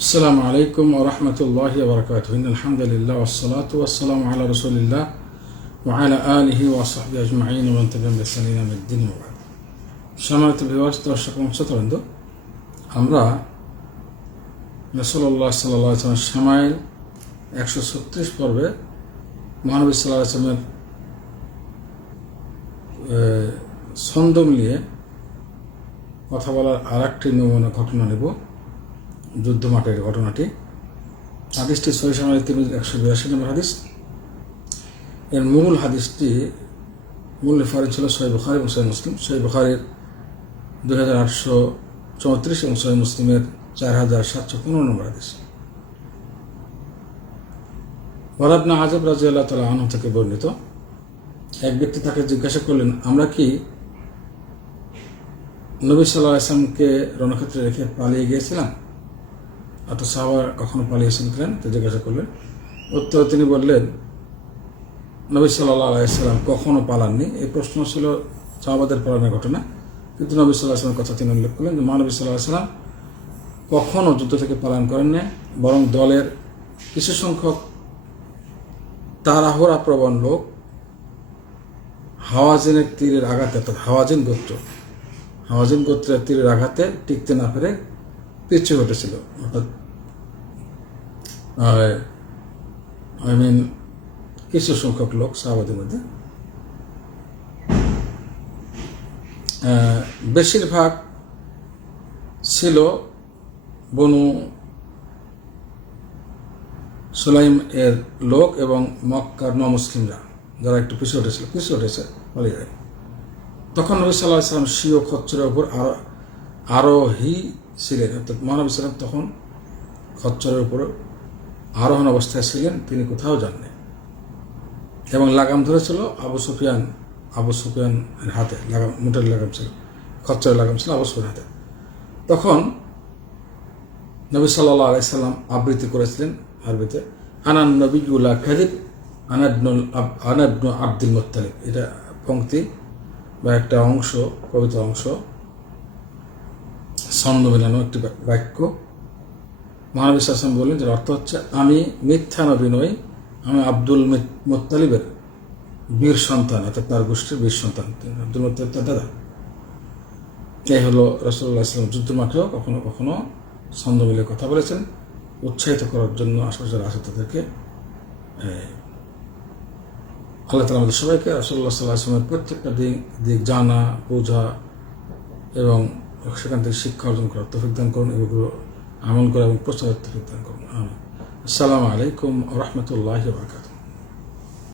السلام عليكم ورحمة الله وبركاته إن الحمد لله والصلاة والسلام على رسول الله وعلى آله وصحبه أجمعين ومن تبعهم بإحسان إلى يوم الدين وبعد সম্মানিত বিভাগ দর্শক এবং শ্রোতবৃন্দ আমরা রসল্লাহ সাল্লাহ সামাইল একশো ছত্রিশ পর্বে মহানবী সাল্লাহ আসলামের ছন্দ মিলিয়ে কথা বলার আর একটি নমুনা ঘটনা নেব যুদ্ধ মাঠের ঘটনাটি। হাদিসটি সহি তিনি একশো বিরাশি নম্বর হাদিস। এর মূল হাদিসটি মূল রেফারেন্স ছিল সহি বুখারি এবং সহি মুসলিম। সহি বুখারির দুই হাজার আটশো চৌত্রিশ এবং সহি মুসলিমের চার হাজার সাতশো পনেরো নম্বর হাদিস। ওরাবনা আজব রাজি আল্লাহ তালা আনহ থেকে বর্ণিত, এক ব্যক্তি তাকে জিজ্ঞাসা করলেন, আমরা কি নবী সাল্লাহ আসলামকে রণক্ষেত্রে রেখে পালিয়ে গিয়েছিলাম? অত সাহাবা কখনো পালিয়েছেন কিনা, তো জিজ্ঞাসা করলেন। উত্তর তিনি বললেন, নবী সাল্লাহ আলাইসাল্লাম কখনো পালাননি। এই প্রশ্ন ছিল সাহাবাদের পালানোর ঘটনা। কিন্তু নবী সাল্লাহ আসলামের কথা তিনি উল্লেখ করলেন যে মহানবী সাল্লাহ আসলাম কখনো যুদ্ধ থেকে পালন করেননি বরং দলের কিছু সংখ্যক তাড়াহুড়া প্রবণ লোক হাওয়াজিনের তীরের আঘাতে, অর্থাৎ হাওয়াজিন গোত্র, হাওয়াজিন গোত্রের তীরের আঘাতে টিকতে না পেরে পিছু ঘটেছিল অর্থাৎ আই মিন কিছু সংখ্যক লোক সাহাবাদের মধ্যে। বেশিরভাগ ছিল বনু সুলাইম এর লোক এবং মক্কার ন মুসলিমরা যারা একটু পিছু উঠেছিল পিছু উঠেছে পালিয়ে যায়। তখন নবী সাল্লাহ ইসলাম সিও খচ্চরের ওপর আরও আরোহী ছিলেন। অর্থাৎ মহানবী সাল্লাম তখন খচ্চরের উপর আরোহণ অবস্থায় ছিলেন, তিনি কোথাও যাননি। এবং লাগাম ধরেছিল আবু সুফিয়ান আবু সুফিয়ান হাতে, লাগাম, মুটের লাগাম ছিল, খচ্চরের লাগাম ছিল আবু সুফিয়ান হাতে। তখন নবী সাল্লাহ আলাইসাল্লাম আবৃত্তি করেছিলেন আরবিতে, আনান নবীগুল্লাহ খালিদ আনাবনুল আনাবনু আব্দুল মোত্তালিব। এটা পঙ্ক্তি বা একটা অংশ কবিতা অংশ, ছন্দ মেলানো একটি বাক্য। মহানবী শাসন বললেন যার অর্থ হচ্ছে আমি মিথ্যা নবী নই আমি আব্দুল মোত্তালিবের বীর সন্তান, অর্থাৎ তার গোষ্ঠীর বীর সন্তান। আব্দুল মোত্তালিব তার দাদা। এই হলো রসল্লাহ ইসলাম যুদ্ধ মাঠেও কখনো কখনো ছন্দ মিলে কথা বলেছেন। উৎসাহিত করার জন্য আশপাশের আসে তাদেরকে আল্লাহ তালা আমাদের সবাইকে রসল্লাহ সাল্লাহ আসলামের প্রত্যেকটা দিক দিক জানা, বোঝা এবং সেখান থেকে শিক্ষা অর্জন করার তফিক দান করুন। এগুলো আমল করা এবং প্রচারের তফিক দান করুন আসসালামু আলাইকুম রহমতুল্লাহ বারকাত